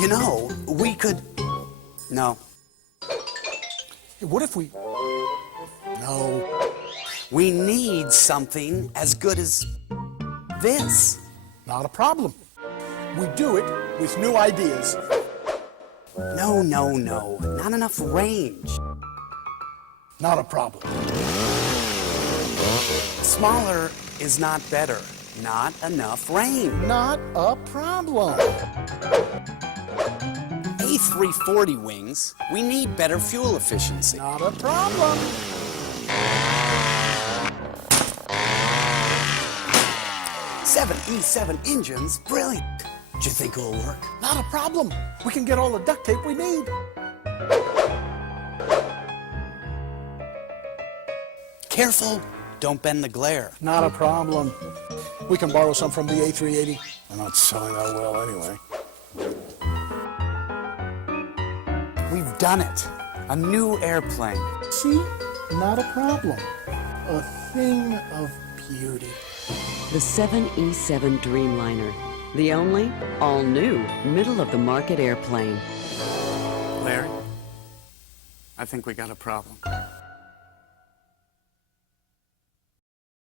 You know, we could... No. Hey, what if we... No. We need something as good as this. Not a problem. We do it with new ideas. No. Not enough range. Not a problem. Smaller is not better. Not enough range. Not a problem. A340 wings, we need better fuel efficiency. Not a problem. Seven E7 engines, brilliant. Do you think it'll work? Not a problem. We can get all the duct tape we need. Careful, don't bend the glare. Not a problem. We can borrow some from the A380. We're not selling that well anyway. We've done it. A new airplane. See? Not a problem. A thing of beauty. The 7E7 Dreamliner. The only, all-new, middle-of-the-market airplane. Larry, I think we got a problem.